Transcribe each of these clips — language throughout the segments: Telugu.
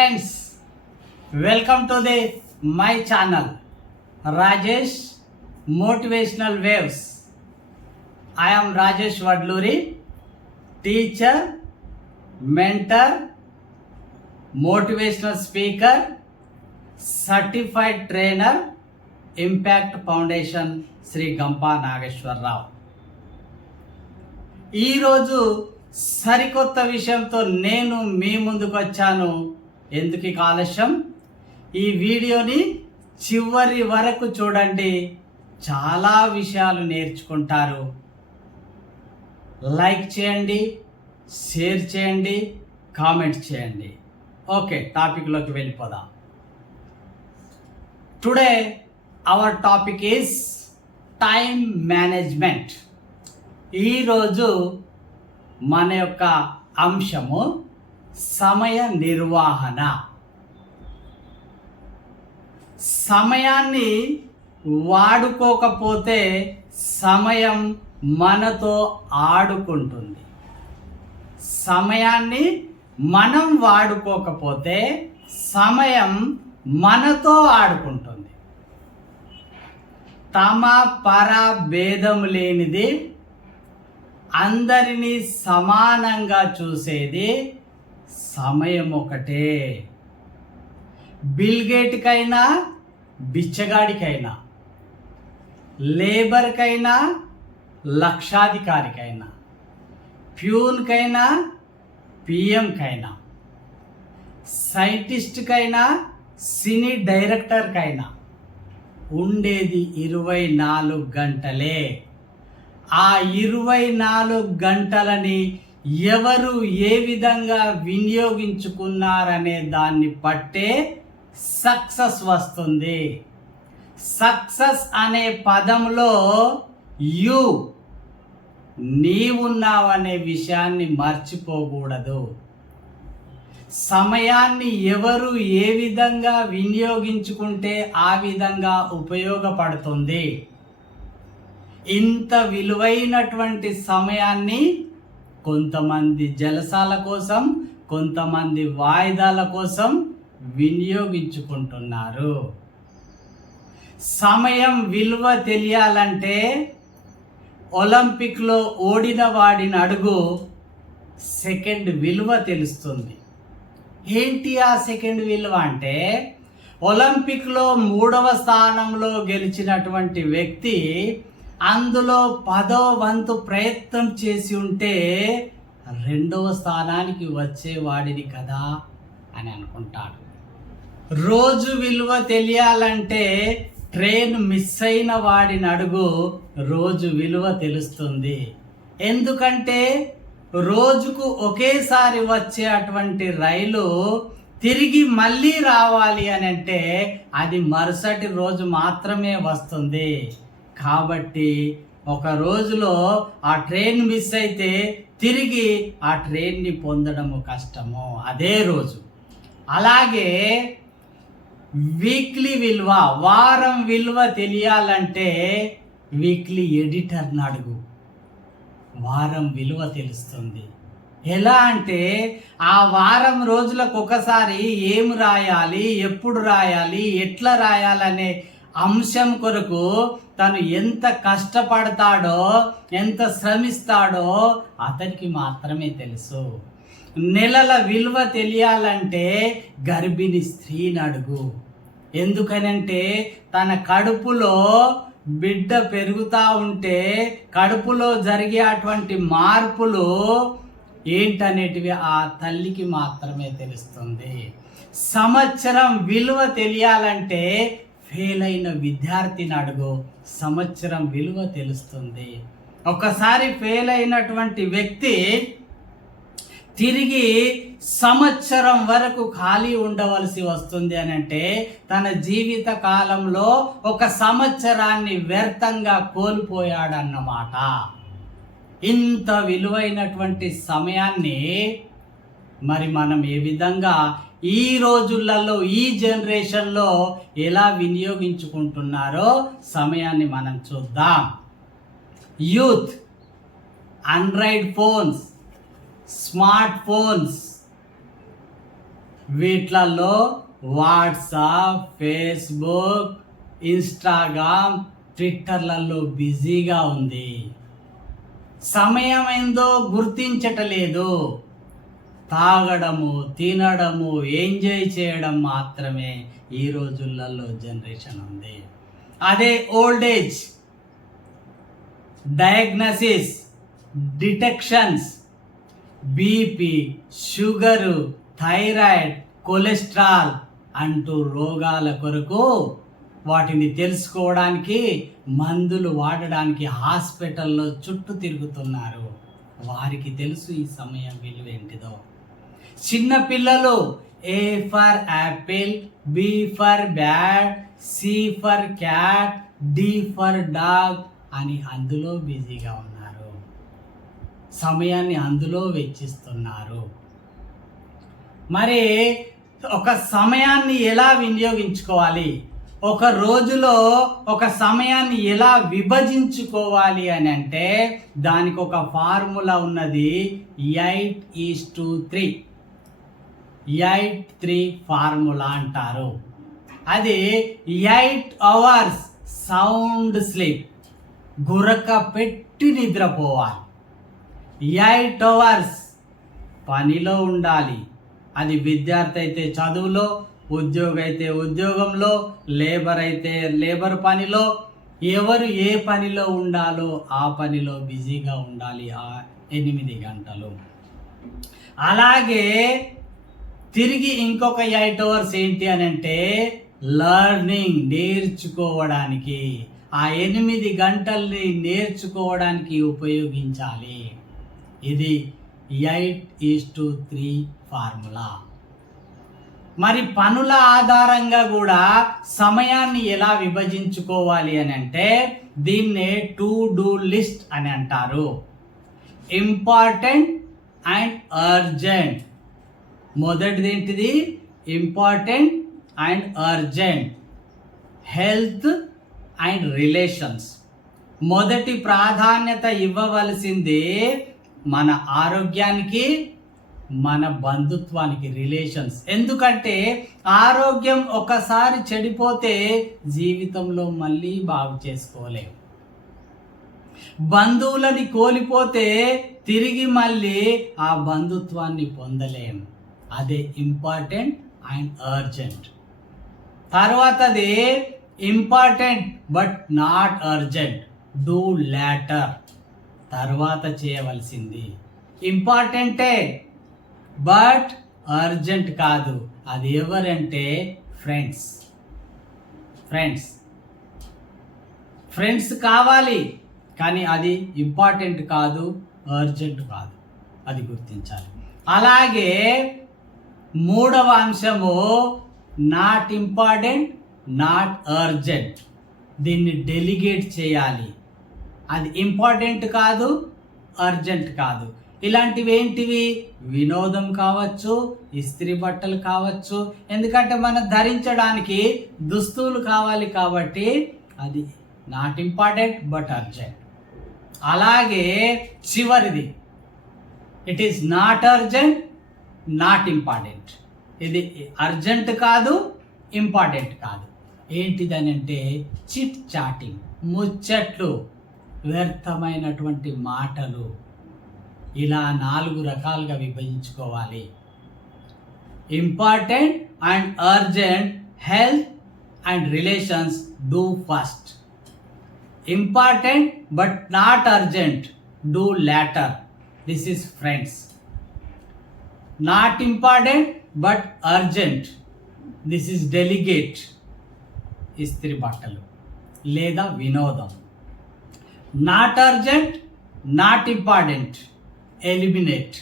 friends, welcome to my channel Rajesh Motivational Waves. I am Rajesh Vadluri, teacher, mentor, motivational speaker, certified trainer, Impact Foundation Sri Gampa Nageshwar Rao. ఈరోజు సరికొత్త విషయంతో నేను మీ ముందుకు వచ్చాను. ఎందుకు ఈ ఆలస్యం? ఈ వీడియోని చివరి వరకు చూడండి, చాలా విషయాలు నేర్చుకుంటారు. లైక్ చేయండి, షేర్ చేయండి, కామెంట్ చేయండి. ఓకే, టాపిక్లోకి వెళ్ళిపోదాం. Today our topic is time management. ఈరోజు మన యొక్క అంశము సమయ నిర్వహణ. సమయాన్ని వాడుకోకపోతే సమయం మనతో ఆడుకుంటుంది. సమయాన్ని మనం వాడుకోకపోతే సమయం మనతో ఆడుకుంటుంది. తమ పర భేదం లేనిది, అందరినీ సమానంగా చూసేది సమయం ఒకటే. బిల్గేట్కైనా, బిచ్చగాడికైనా, లేబర్కైనా, లక్షాధికారికైనా, ప్యూన్కైనా, పిఎంకైనా, సైంటిస్ట్కైనా, సినీ డైరెక్టర్కైనా ఉండేది 24 గంటలే. ఆ 24 గంటలని ఎవరు ఏ విధంగా వినియోగించుకున్నారనే దాన్ని బట్టే సక్సెస్ వస్తుంది. సక్సెస్ అనే పదంలో నీవున్నావనే విషయాన్ని మర్చిపోకూడదు. సమయాన్ని ఎవరు ఏ విధంగా వినియోగించుకుంటే ఆ విధంగా ఉపయోగపడుతుంది. ఇంత విలువైనటువంటి సమయాన్ని కొంతమంది జలసాల కోసం, కొంతమంది వాయిదాల కోసం వినియోగించుకుంటున్నారు. సమయం విలువ తెలియాలంటే ఒలింపిక్లో ఓడిన వాడిని అడుగు, సెకండ్ విలువ తెలుస్తుంది. ఏంటి ఆ సెకండ్ విలువ అంటే, ఒలింపిక్లో 3వ స్థానంలో గెలిచినటువంటి వ్యక్తి అందులో 10వ వంతు ప్రయత్నం చేసి ఉంటే 2వ స్థానానికి వచ్చేవాడిని కదా అని అనుకుంటాడు. రోజు విలువ తెలియాలంటే ట్రైన్ మిస్ అయిన వాడిని అడుగు, రోజు విలువ తెలుస్తుంది. ఎందుకంటే రోజుకు ఒకేసారి వచ్చే అటువంటి రైలు తిరిగి మళ్ళీ రావాలి అని అంటే అది మరుసటి రోజు మాత్రమే వస్తుంది. కాబట్టి ఒక రోజులో ఆ ట్రైన్ మిస్ అయితే తిరిగి ఆ ట్రైన్ని పొందడము కష్టము అదే రోజు. అలాగే వీక్లీ విలువ, వారం విలువ తెలియాలంటే వీక్లీ ఎడిటర్ని అడుగు, వారం విలువ తెలుస్తుంది. ఎలా అంటే ఆ వారం రోజులకు ఒకసారి ఏం రాయాలి, ఎప్పుడు రాయాలి, ఎట్లా రాయాలనే అంశం కొరకు తను ఎంత కష్టపడతాడో, ఎంత శ్రమిస్తాడో అతనికి మాత్రమే తెలుసు. నెలల విలువ తెలియాలంటే గర్భిణీ స్త్రీని అడుగు. ఎందుకనంటే తన కడుపులో బిడ్డ పెరుగుతూ ఉంటే కడుపులో జరిగే అటువంటి మార్పులు ఏంటనేటివి ఆ తల్లికి మాత్రమే తెలుస్తుంది. సంవత్సరం విలువ తెలియాలంటే ఫెయిల్ అయిన విద్యార్థిని అడుగు, సంవత్సరం విలువ తెలుస్తుంది. ఒకసారి ఫెయిల్ అయినటువంటి వ్యక్తి తిరిగి సంవత్సరం వరకు ఖాళీ ఉండవలసి వస్తుంది అని అంటే తన జీవిత కాలంలో 1 సంవత్సరాన్ని వ్యర్థంగా కోల్పోయాడన్నమాట. ఇంత విలువైనటువంటి సమయాన్ని మరి మనం ఏ విధంగా ఈ రోజులలో, ఈ జనరేషన్లో ఎలా వినియోగించుకుంటున్నారో సమయాన్ని మనం చూద్దాం. Youth Android phones, smart phones, వీటిలలో వాట్సాప్, ఫేస్బుక్, ఇన్స్టాగ్రామ్, ట్విట్టర్లలో బిజీగా ఉంది. సమయం ఏందో గుర్తించటలేదు. తాగడము, తినడము, ఎంజాయ్ చేయడం మాత్రమే ఈ రోజులలో జనరేషన్ ఉంది. అదే old age diagnosis, detections, BP, sugar, thyroid, cholesterol అంటూ రోగాల కొరకు వాటిని తెలుసుకోవడానికి మందులు వాడడానికి హాస్పిటల్లో చుట్టూ తిరుగుతున్నారు. వారికి తెలుసు ఈ సమయం విలువ ఏంటిదో. చిన్న పిల్లలు A for apple, B for bat, C for cat, D for dog అని అందులో బిజీగా ఉన్నారు. సమయాన్ని అందులో వెచ్చిస్తున్నారు. మరి ఒక సమయాన్ని ఎలా వినియోగించుకోవాలి, ఒక రోజులో ఒక సమయాన్ని ఎలా విభజించుకోవాలి అని అంటే దానికి ఒక ఫార్ములా ఉన్నది. 8:3 8-3 ఫార్ములా అంటారు. అది 8 అవర్స్ సౌండ్ స్లీప్, గురక పెట్టి నిద్రపోవాలి. 8 అవర్స్ పనిలో ఉండాలి. అది విద్యార్థి అయితే చదువులో, ఉద్యోగం అయితే ఉద్యోగంలో, లేబర్ అయితే లేబర్ పనిలో, ఎవరు ఏ పనిలో ఉండాలో ఆ పనిలో బిజీగా ఉండాలి ఆ 8 గంటలు. అలాగే తిరిగి ఇంకొక 8 అవర్స్ ఏంటి అని అంటే లర్నింగ్, నేర్చుకోవడానికి. ఆ 8 గంటల్ని నేర్చుకోవడానికి ఉపయోగించాలి. ఇది 8:3 ఫార్ములా. మరి పనుల ఆధారంగా కూడా సమయాన్ని ఎలా విభజించుకోవాలి అని అంటే దీన్నే టు డూ లిస్ట్ అని అంటారు. Important and urgent. మొదటిది ఏంటిది? Important and urgent. Health and relations. మొదటి ప్రాధాన్యత ఇవ్వవలసింది మన ఆరోగ్యానికి, మన బంధుత్వానికి, రిలేషన్స్. ఎందుకంటే ఆరోగ్యం ఒకసారి చెడిపోతే జీవితంలో మళ్ళీ బాగు చేసుకోలేము. బంధువులని కోల్పోతే తిరిగి మళ్ళీ ఆ బంధుత్వాన్ని పొందలేము. అదే ఇంపార్టెంట్ అండ్ అర్జెంట్. తర్వాతది important but not urgent. Do later. తర్వాత చేయవలసింది. ఇంపార్టెంటే బట్ అర్జెంట్ కాదు. అది ఎవరంటే ఫ్రెండ్స్. ఫ్రెండ్స్ కావాలి, కానీ అది ఇంపార్టెంట్ కాదు, అర్జెంట్ కాదు. అది గుర్తించాలి. అలాగే మూడవ అంశము నాట్ ఇంపార్టెంట్, నాట్ అర్జెంట్. దీన్ని డెలిగేట్ చేయాలి. అది ఇంపార్టెంట్ కాదు, అర్జెంట్ కాదు. ఇలాంటివి ఏంటివి? వినోదం కావచ్చు, ఇస్త్రీ బట్టలు కావచ్చు. ఎందుకంటే మనం ధరించడానికి దుస్తులు కావాలి కాబట్టి అది నాట్ ఇంపార్టెంట్ బట్ అర్జెంట్. అలాగే చివరిది it is not urgent, not important. ఇది అర్జెంట్ కాదు, ఇంపార్టెంట్ కాదు. ఏంటిదని అంటే చిట్ చాటింగ్, ముచ్చట్లు, వ్యర్థమైనటువంటి మాటలు. ఇలా 4 రకాలుగా విభజించుకోవాలి. Important and urgent, health and relations do first. Important but not urgent, do later. This is friends. Not important but urgent, this is delegate, ఇస్త్రీ బట్టలు లేదా వినోదం. Not urgent, not important, eliminate.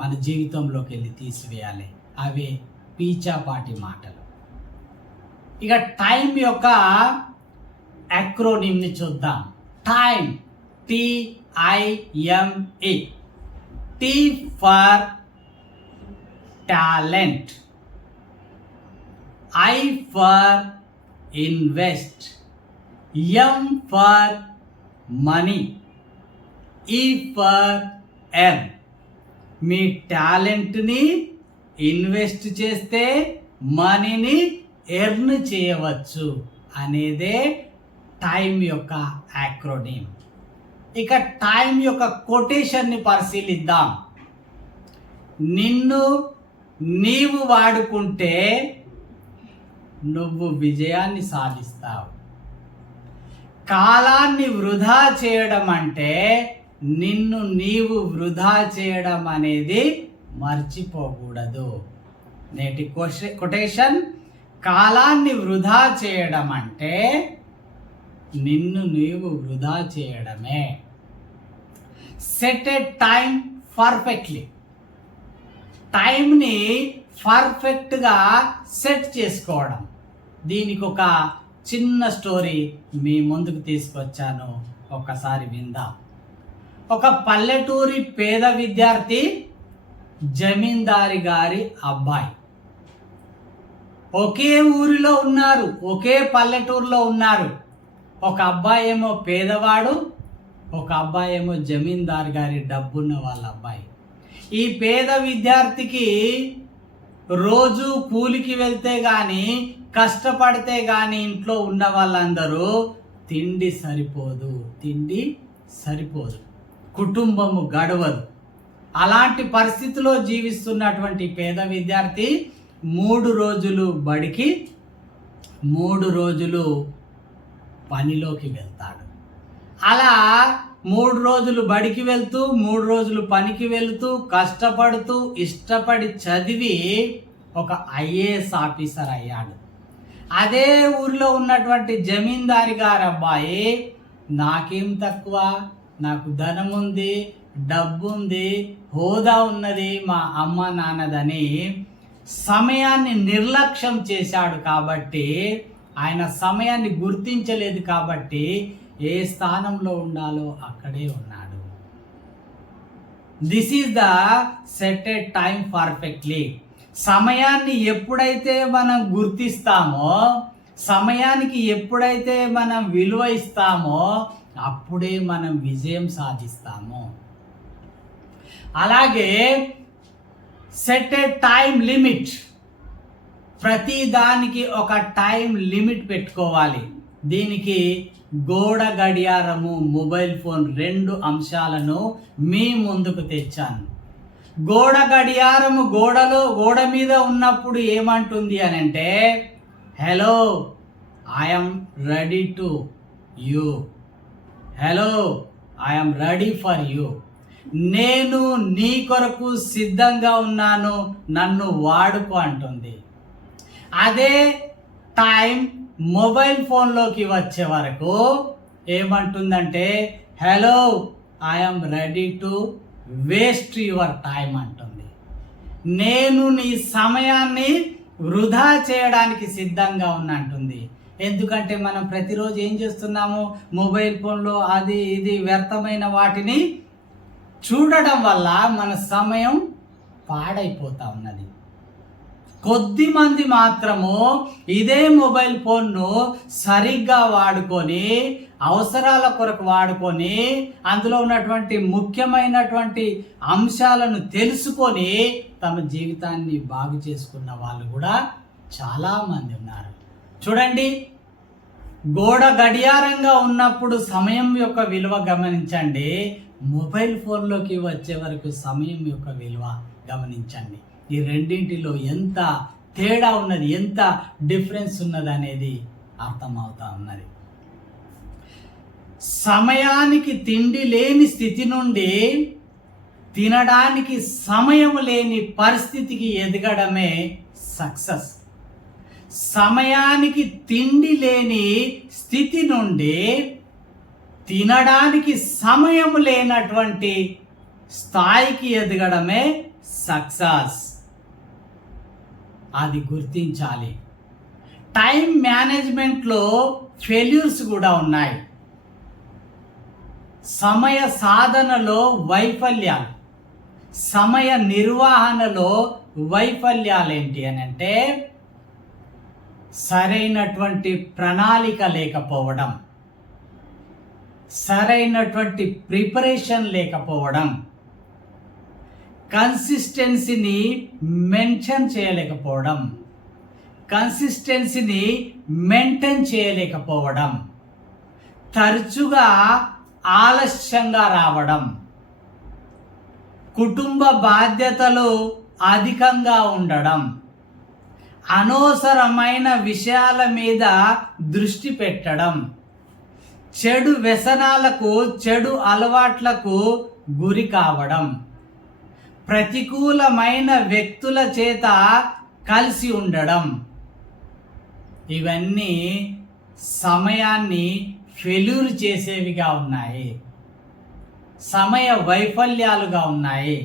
మన జీవితంలోకి వెళ్ళి తీసివేయాలి. అవే పీచాపాటి మాటలు. ఇక టైం యొక్క అక్రోనిమ్ని చూద్దాం. Time, TIME. T for talent, I for invest, M for money, E for earn. మీ టాలెంట్ని ఇన్వెస్ట్ చేస్తే మనీని ఎర్న్ చేయవచ్చు అనేదే టైం యొక్క యాక్రోనిమ్. ఇక టైం యొక్క కొటేషన్ని పరిశీలిద్దాం. నిన్ను నీవు వాడుకుంటే నువ్వు విజయాన్ని సాధిస్తావు. కాలాన్ని వృధా చేయడం అంటే నిన్ను నీవు వృధా చేయడం అనేది మర్చిపోకూడదు. నేటి కొటేషన్, కాలాన్ని వృధా చేయడం అంటే నిన్ను నీవు వృధా చేయడమే. సెట్ ఏ టైం పర్ఫెక్ట్లీ. టైంని పర్ఫెక్ట్గా సెట్ చేసుకోవడం. దీనికి ఒక చిన్న స్టోరీ మీ ముందుకు తీసుకొచ్చాను, ఒకసారి విందాం. ఒక పల్లెటూరి పేద విద్యార్థి జమీందారి గారి అబ్బాయి ఒకే ఊరిలో ఉన్నారు, ఒకే పల్లెటూరులో ఉన్నారు. ఒక అబ్బాయి ఏమో పేదవాడు, ఒక అబ్బాయి ఏమో జమీందారు గారి డబ్బున్న వాళ్ళ అబ్బాయి. ఈ పేద విద్యార్థికి రోజు కూలికి వెళ్తే కానీ, కష్టపడితే కానీ ఇంట్లో ఉన్న వాళ్ళందరూ తిండి సరిపోదు, కుటుంబము గడవదు. అలాంటి పరిస్థితిలో జీవిస్తున్నటువంటి పేద విద్యార్థి 3 రోజులు బడికి, 3 రోజులు పనిలోకి వెళ్తాడు. అలా 3 రోజులు బడికి వెళ్తూ, 3 రోజులు పనికి వెళుతూ, కష్టపడుతూ, ఇష్టపడి చదివి ఒక ఐఏఎస్ ఆఫీసర్ అయ్యాడు. అదే ఊరిలో ఉన్నటువంటి జమీందారి గారి అబ్బాయి, నాకేం తక్కువ, నాకు ధనం ఉంది, డబ్బు ఉంది, హోదా ఉన్నది, మా అమ్మ నాన్నదని సమయాన్ని నిర్లక్ష్యం చేశాడు. కాబట్టి ఆయన సమయాన్ని గుర్తించలేదు. కాబట్టి ఏ స్థానంలో ఉండాలో అక్కడే ఉన్నాడు. This is the set A time perfectly. సమయాన్ని ఎప్పుడైతే మనం గుర్తిస్తామో, సమయానికి ఎప్పుడైతే మనం విలువ ఇస్తామో, అప్పుడే మనం విజయం సాధిస్తాము. అలాగే సెట్ ఏ టైం లిమిట్. ప్రతి దానికి ఒక టైం లిమిట్ పెట్టుకోవాలి. దీనికి గోడ గడియారము, మొబైల్ ఫోన్ 2 అంశాలను మీ ముందుకు తెచ్చాను. గోడ గడియారము గోడ మీద ఉన్నప్పుడు ఏమంటుంది అని అంటే, hello I'm ready to you, hello I'm ready for you, నేను నీ కొరకు సిద్ధంగా ఉన్నాను, నన్ను వాడుకో అంటుంది. అదే టైం మొబైల్ ఫోన్లోకి వచ్చే వరకు ఏమంటుందంటే, hello I'm ready to waste your time అంటుంది. నేను నీ సమయాన్ని వృధా చేయడానికి సిద్ధంగా ఉన్నంటుంది. ఎందుకంటే మనం ప్రతిరోజు ఏం చేస్తున్నాము, మొబైల్ ఫోన్లో అది ఇది వ్యర్థమైన వాటిని చూడడం వల్ల మన సమయం పాడైపోతా ఉన్నది. కొద్ది మంది మాత్రము ఇదే మొబైల్ ఫోన్ను సరిగ్గా వాడుకొని, అవసరాల కొరకు వాడుకొని, అందులో ఉన్నటువంటి ముఖ్యమైనటువంటి అంశాలను తెలుసుకొని తమ జీవితాన్ని బాగు చేసుకున్న వాళ్ళు కూడా చాలామంది ఉన్నారు. చూడండి, గోడ గడియారంగా ఉన్నప్పుడు సమయం యొక్క విలువ గమనించండి, మొబైల్ ఫోన్లోకి వచ్చే వరకు సమయం యొక్క విలువ గమనించండి. ఈ రెండింటిలో ఎంత తేడా ఉన్నది, ఎంత డిఫరెన్స్ ఉన్నది అనేది అర్థమవుతా ఉన్నది. సమయానికి తిండి లేని స్థితి నుండి తినడానికి సమయం లేని పరిస్థితికి ఎదగడమే సక్సెస్. సమయానికి తిండి లేని స్థితి నుండి తినడానికి సమయం లేనటువంటి స్థాయికి ఎదగడమే సక్సెస్. అది గుర్తించాలి. టైం మేనేజ్మెంట్లో ఫెయిల్యూర్స్ కూడా ఉన్నాయి. సమయ సాధనలో వైఫల్యాలు, సమయ నిర్వహణలో వైఫల్యాలు ఏంటి అని అంటే, సరైనటువంటి ప్రణాళిక లేకపోవడం, సరైనటువంటి ప్రిపరేషన్ లేకపోవడం, కన్సిస్టెన్సీని మెన్షన్ చేయలేకపోవడం, కన్సిస్టెన్సీని మెయింటైన్ చేయలేకపోవడం, తరచుగా ఆలస్యంగా రావడం, కుటుంబ బాధ్యతలు అధికంగా ఉండడం, అనవసరమైన విషయాల మీద దృష్టి పెట్టడం, చెడు వ్యసనాలకు చెడు అలవాట్లకు గురి కావడం, ప్రతికూలమైన వ్యక్తుల చేత కలిసి ఉండడం, ఇవన్నీ సమయాన్ని ఫెయిల్యూర్ చేసేవిగా ఉన్నాయి, సమయ వైఫల్యాలుగా ఉన్నాయి.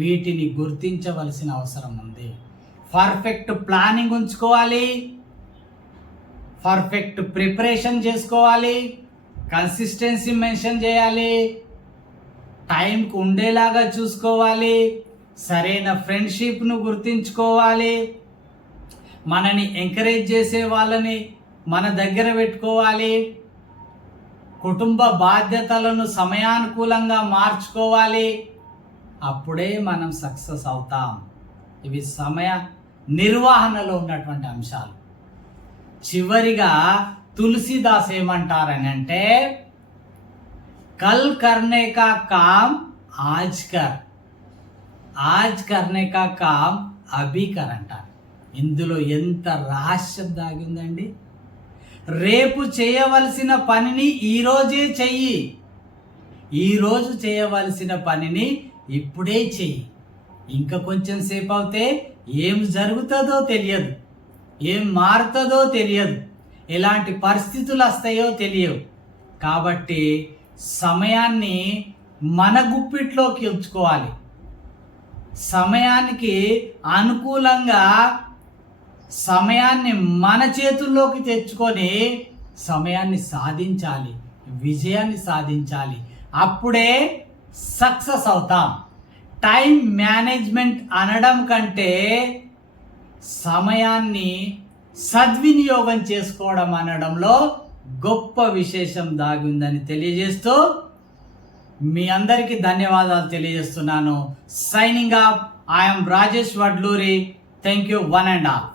వీటిని గుర్తించవలసిన అవసరం ఉంది. పర్ఫెక్ట్ ప్లానింగ్ ఉంచుకోవాలి, పర్ఫెక్ట్ ప్రిపరేషన్ చేసుకోవాలి, కన్సిస్టెన్సీ మెన్షన్ చేయాలి, టైంకు ఉండేలాగా చూసుకోవాలి, సరైన ఫ్రెండ్షిప్ను గుర్తించుకోవాలి, మనని ఎంకరేజ్ చేసే వాళ్ళని మన దగ్గర పెట్టుకోవాలి, కుటుంబ బాధ్యతలను సమయానుకూలంగా మార్చుకోవాలి. అప్పుడే మనం సక్సెస్ అవుతాం. ఇవి సమయ నిర్వహణలో ఉన్నటువంటి అంశాలు. చివరిగా తులసిదాస్ ఏమంటారని అంటే, కల్ కర్నే కా కామ్ ఆజ్ కర్, ఆజ్ కర్నే కా కామ్ అభీ కర్ అంటారు. ఇందులో ఎంత రహస్యం దాగి ఉందండి. రేపు చేయవలసిన పనిని ఈరోజే చెయ్యి, ఈరోజు చేయవలసిన పనిని ఇప్పుడే చెయ్యి. ఇంకా కొంచెం సేపు అవుతే ఏం జరుగుతుందో తెలియదు, ఏం మారుతుందో తెలియదు, ఎలాంటి పరిస్థితులు వస్తాయో తెలియవు. కాబట్టి సమయాన్ని మన గుప్పిట్లోకి ఉంచుకోవాలి. సమయానికి అనుకూలంగా సమయాన్ని మన చేతుల్లోకి తెచ్చుకొని సమయాన్ని సాధించాలి, విజయాన్ని సాధించాలి. అప్పుడే సక్సెస్ అవుతాం. టైం మేనేజ్మెంట్ అనడం కంటే సమయాన్ని సద్వినియోగం చేసుకోవడం అనడంలో గొప్ప విశేషం దాగి ఉందని తెలియజేస్తూ మీ అందరికీ ధన్యవాదాలు తెలియజేస్తున్నాను. Signing off, I'm Rajesh Vadluri. Thank you, one and all.